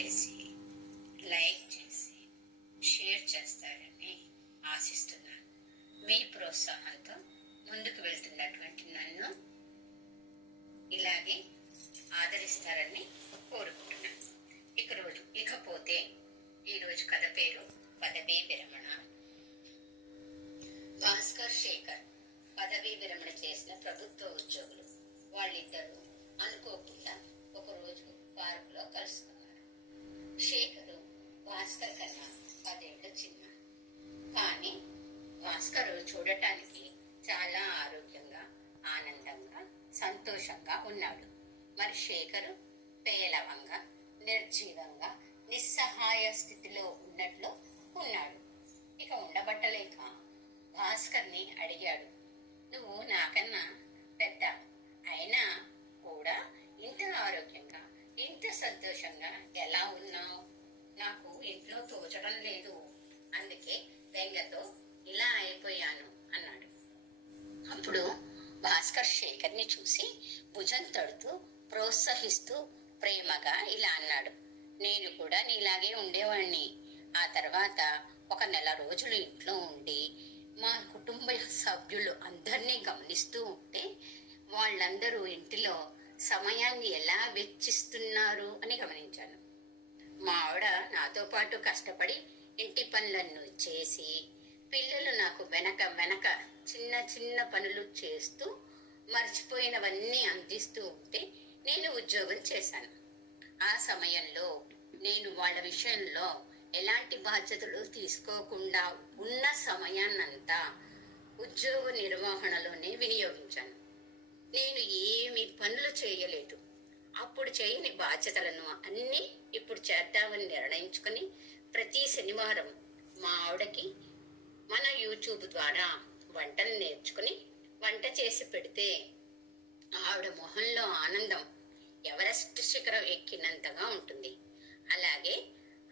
చేసి లైక్ చేసి షేర్ చేస్తారని ఆశిస్తున్నాను. మీ ప్రోత్సాహంతో ముందుకు వెళ్తున్నటువంటి నన్ను ఇలాగే ఆదరిస్తారని కోరుకుంటున్నాను. ఇక రోజు ఇకపోతే ఈరోజు కథ పేరు పదవీ విరమణ. భాస్కర్ శేఖర్ పదవీ విరమణ చేసిన ప్రభుత్వ ఉద్యోగులు. వాళ్ళిద్దరూ అనుకోకుండా ఒకరోజు పార్కులో కలుసుకున్నారు. భాస్కర్ కన్నా పదేళ్ళు చిన్న. కానీ భాస్కర్ చూడటానికి చాలా ఆరోగ్యంగా ఆనందంగా సంతోషంగా ఉన్నాడు. మరి శేఖరు పేలవంగా నిర్జీవంగా నిస్సహాయ స్థితిలో ఉన్నట్లు ఉన్నాడు. ఇక ఉండబట్టలేక భాస్కర్ని అడిగాడు. నువ్వు నాకన్నా పెద్ద? అయినా కూడా ఇంత ఆరోగ్యంగా ఇంత సంతోషంగా ఎలా ఉన్నావు నాకు ఇంట్లో తోచడం లేదు అందుకే బెంగతో ఇలా అయిపోయాను అన్నాడు అప్పుడు భాస్కర్ శేఖర్ని చూసి భుజం తడుతూ ప్రోత్సహిస్తూ ప్రేమగా ఇలా అన్నాడు. నేను కూడా నీలాగే ఉండేవాణ్ణి. ఆ తర్వాత ఒక నెల రోజులు ఇంట్లో ఉండి మా కుటుంబ సభ్యులు అందరినీ గమనిస్తూ ఉంటే వాళ్ళందరూ ఇంటిలో సమయాన్ని ఎలా వెచ్చిస్తున్నారు అని గమనించాను. మా ఆవిడ నాతో పాటు కష్టపడి ఇంటి పనులను చేసి పిల్లలు నాకు వెనక వెనక చిన్న చిన్న పనులు చేస్తూ మర్చిపోయినవన్నీ అందిస్తూ ఉంటే నేను ఉద్యోగం చేశాను. ఆ సమయంలో నేను వాళ్ళ విషయంలో ఎలాంటి బాధ్యతలు తీసుకోకుండా ఉన్న సమయాన్నంతా ఉద్యోగ నిర్వహణలోనే వినియోగించాను. నేను ఏమి పనులు చేయలేదు. అప్పుడు చేయని బాధ్యతలను అన్నీ ఇప్పుడు చేద్దామని నిర్ణయించుకొని ప్రతి శనివారం మా ఆవిడకి మన యూట్యూబ్ ద్వారా వంటలు నేర్చుకుని వంట చేసి పెడితే ఆవిడ మొహంలో ఆనందం ఎవరెస్ట్ శిఖరం ఎక్కినంతగా ఉంటుంది. అలాగే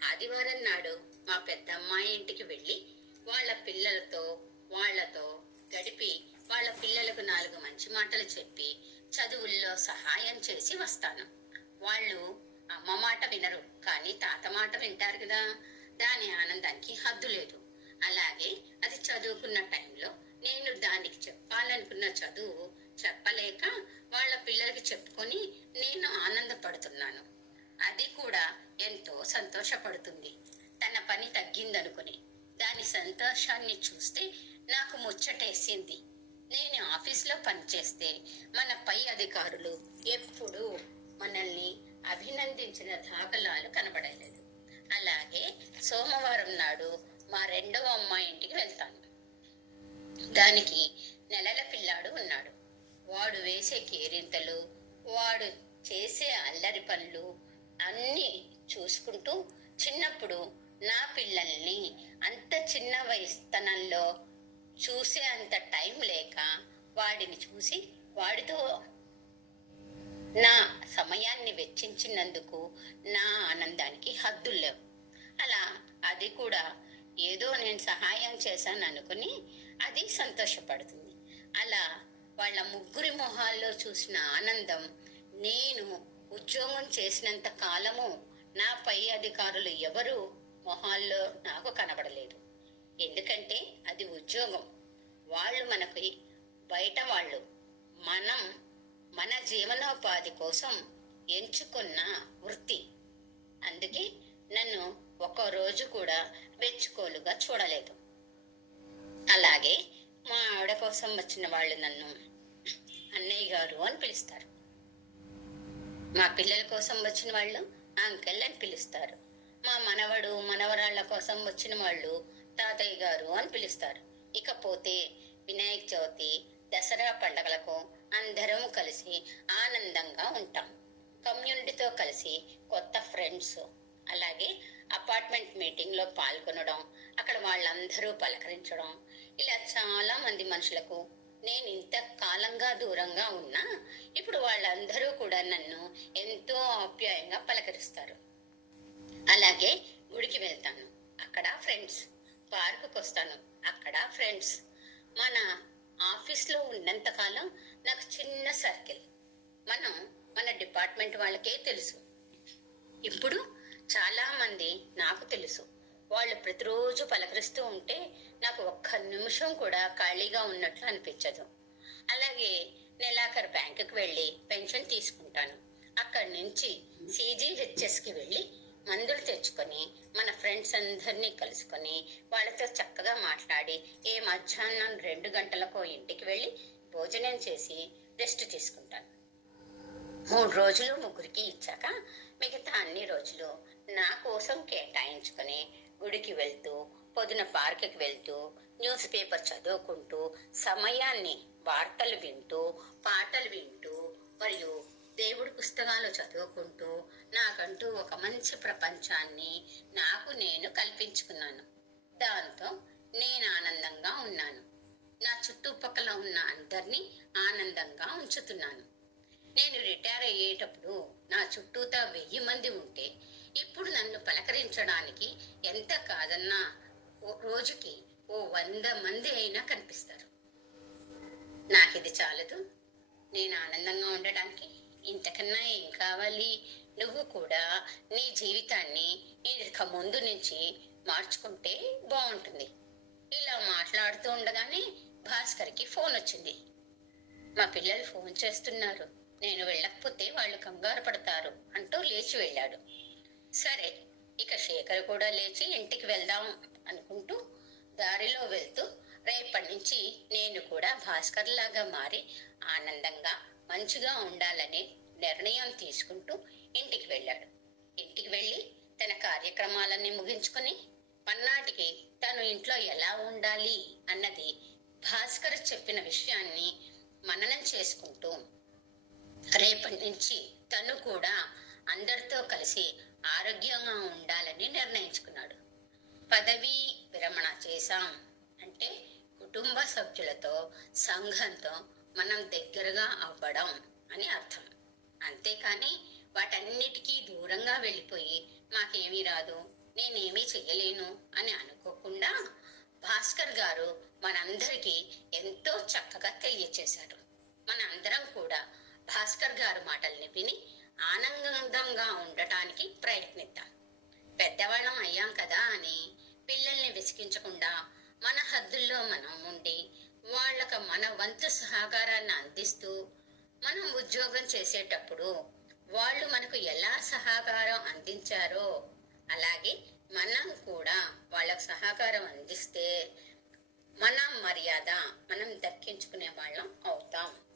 ఆదివారం నాడు మా పెద్దమ్మాయి ఇంటికి వెళ్ళి వాళ్ళ పిల్లలతో వాళ్ళతో గడిపి వాళ్ళ పిల్లలకు నాలుగు మంచి మాటలు చెప్పి చదువుల్లో సహాయం చేసి వస్తాను. వాళ్ళు అమ్మ మాట వినరు కానీ తాత మాట వింటారు కదా. దాని ఆనందానికి హద్దు లేదు. అలాగే అది చదువుకున్న టైంలో నేను దానికి చెప్పాలనుకున్న చదువు చెప్పలేక వాళ్ళ పిల్లలకి చెప్పుకొని నేను ఆనందపడుతున్నాను. అది కూడా ఎంతో సంతోషపడుతుంది. తన పని తగ్గిందనుకుని. దాని సంతోషాన్ని చూస్తే నాకు ముచ్చటేసింది. నేను ఆఫీస్లో పనిచేస్తే మన పై అధికారులు ఎప్పుడూ మనల్ని అభినందించిన దాఖలాలు కనబడలేదు. అలాగే సోమవారం నాడు మా రెండవ అమ్మాయి ఇంటికి వెళ్తాను. దానికి నెలల పిల్లాడు ఉన్నాడు. వాడు వేసే కేరింతలు వాడు చేసే అల్లరి పనులు అన్నీ చూసుకుంటూ చిన్నప్పుడు నా పిల్లల్ని అంత చిన్న వయస్తనంలో చూసే అంత టైం లేక వాడిని చూసి వాడితో నా సమయాన్ని వెచ్చించినందుకు నా ఆనందానికి హద్దులు లేవు. అలా అది కూడా ఏదో నేను సహాయం చేశాను అనుకుని అది సంతోషపడుతుంది. అలా వాళ్ళ ముగ్గురి మొహాల్లో చూసిన ఆనందం నేను ఉద్యోగం చేసినంత కాలము నా పై అధికారులు ఎవరు మొహాల్లో నాకు కనబడలేదు. ఎందుకంటే అది ఉద్యోగం. వాళ్ళు మనకి బయట వాళ్ళు మనం మన జీవనోపాధి కోసం ఎంచుకున్న వృత్తి. అందుకే నన్ను ఒక్కో రోజు కూడా మెచ్చుకోలుగా చూడలేదు. అలాగే మా ఆవిడ కోసం వచ్చిన వాళ్ళు నన్ను అన్నయ్య గారు అని పిలుస్తారు. మా పిల్లల కోసం వచ్చిన వాళ్ళు అంకెల్ అని పిలుస్తారు. మా మనవడు మనవరాళ్ళ కోసం వచ్చిన వాళ్ళు తాతయ్య గారు అని పిలుస్తారు. ఇకపోతే వినాయక చవితి దసరా పండగలకు అందరం కలిసి ఆనందంగా ఉంటాం. కమ్యూనిటీతో కలిసి కొత్త ఫ్రెండ్స్ అలాగే అపార్ట్మెంట్ మీటింగ్లో పాల్గొనడం అక్కడ వాళ్ళందరూ పలకరించడం ఇలా చాలా మంది మనుషులకు నేను ఇంత కాలంగా దూరంగా ఉన్నా ఇప్పుడు వాళ్ళందరూ కూడా నన్ను ఎంతో ఆప్యాయంగా పలకరిస్తారు. అలాగే గుడికి వెళ్తాను. అక్కడ ఫ్రెండ్స్. పార్కుకి వస్తాను. అక్కడ ఫ్రెండ్స్. మన ఆఫీస్లో ఉన్నంత కాలం నాకు చిన్న సర్కిల్. మనం మన డిపార్ట్మెంట్ వాళ్ళకే తెలుసు. ఇప్పుడు చాలా మంది నాకు తెలుసు. వాళ్ళు ప్రతిరోజు పలకరిస్తూ ఉంటే నాకు ఒక్క నిమిషం కూడా ఖాళీగా ఉన్నట్లు అనిపించదు. అలాగే నెలాఖరు బ్యాంకుకి వెళ్ళి పెన్షన్ తీసుకుంటాను. అక్కడి నుంచి సీజీహెచ్ఎస్కి వెళ్ళి మందులు తెచ్చుకొని మన ఫ్రెండ్స్ అందరినీ కలుసుకొని వాళ్ళతో చక్కగా మాట్లాడి ఏ మధ్యాహ్నం రెండు గంటలకో ఇంటికి వెళ్ళి భోజనం చేసి రెస్ట్ తీసుకుంటాను. మూడు రోజులు ముగ్గురికి ఇచ్చాక మిగతా అన్ని రోజులు నా కోసం కేటాయించుకొని గుడికి వెళ్తూ పొద్దున పార్కుకి వెళ్తూ న్యూస్ పేపర్ చదువుకుంటూ సమయాన్ని వార్తలు వింటూ పాటలు వింటూ మరియు దేవుడి పుస్తకాలు చదువుకుంటూ నాకంటూ ఒక మంచి ప్రపంచాన్ని నాకు నేను కల్పించుకున్నాను. దాంతో నేను ఆనందంగా ఉన్నాను. నా చుట్టుపక్కల ఉన్న అందరినీ ఆనందంగా ఉంచుతున్నాను. నేను రిటైర్ అయ్యేటప్పుడు నా చుట్టూతా వెయ్యి మంది ఉంటే ఇప్పుడు నన్ను పలకరించడానికి ఎంత కాదన్నా ఓ రోజుకి ఓ వంద మంది అయినా కనిపిస్తారు. నాకు ఇది చాలదు. నేను ఆనందంగా ఉండడానికి ఇంతకన్నా ఏం కావాలి? నువ్వు కూడా నీ జీవితాన్ని ఇక ముందు నుంచి మార్చుకుంటే బాగుంటుంది. ఇలా మాట్లాడుతూ ఉండగానే భాస్కర్కి ఫోన్ వచ్చింది. మా పిల్లలు ఫోన్ చేస్తున్నారు. నేను వెళ్ళకపోతే వాళ్ళు కంగారు పడతారు అంటూ లేచి వెళ్ళాడు. సరే ఇక శేఖర్ కూడా లేచి ఇంటికి వెళ్దాం అనుకుంటూ దారిలో వెళ్తూ రేపటి నుంచి నేను కూడా భాస్కర్ లాగా మారి ఆనందంగా మంచిగా ఉండాలని నిర్ణయం తీసుకుంటూ ఇంటికి వెళ్ళాడు. ఇంటికి వెళ్ళి తన కార్యక్రమాలన్నీ ముగించుకొని పన్నాటికి తను ఇంట్లో ఎలా ఉండాలి అన్నది భాస్కర్ చెప్పిన విషయాన్ని మననం చేసుకుంటూ రేపటి నుంచి తను కూడా అందరితో కలిసి ఆరోగ్యంగా ఉండాలని నిర్ణయించుకున్నాడు. పదవీ విరమణ చేశాం అంటే కుటుంబ సభ్యులతో సంఘంతో మనం దగ్గరగా అవ్వడం అని అర్థం. అంతేకాని వాటన్నిటికీ దూరంగా వెళ్ళిపోయి మాకేమీ రాదు నేనేమీ చేయలేను అని అనుకోకుండా భాస్కర్ గారు మనందరికీ ఎంతో చక్కగా తెలియచేశారు. మనందరం కూడా భాస్కర్ గారు మాటల్ని విని ఆనందంగా ఉండటానికి ప్రయత్నిద్దాం. పెద్దవాళ్ళం అయ్యాం కదా అని పిల్లల్ని విసిగించకుండా మన హద్దుల్లో మనం ఉండి వాళ్ళకు మన వంతు సహకారాన్ని అందిస్తూ మనం ఉద్యోగం చేసేటప్పుడు వాళ్ళు మనకు ఎలా సహకారం అందించారో అలాగే మనం కూడా వాళ్ళకు సహకారం అందిస్తే మన మర్యాద మనం దక్కించుకునే వాళ్ళం అవుతాం.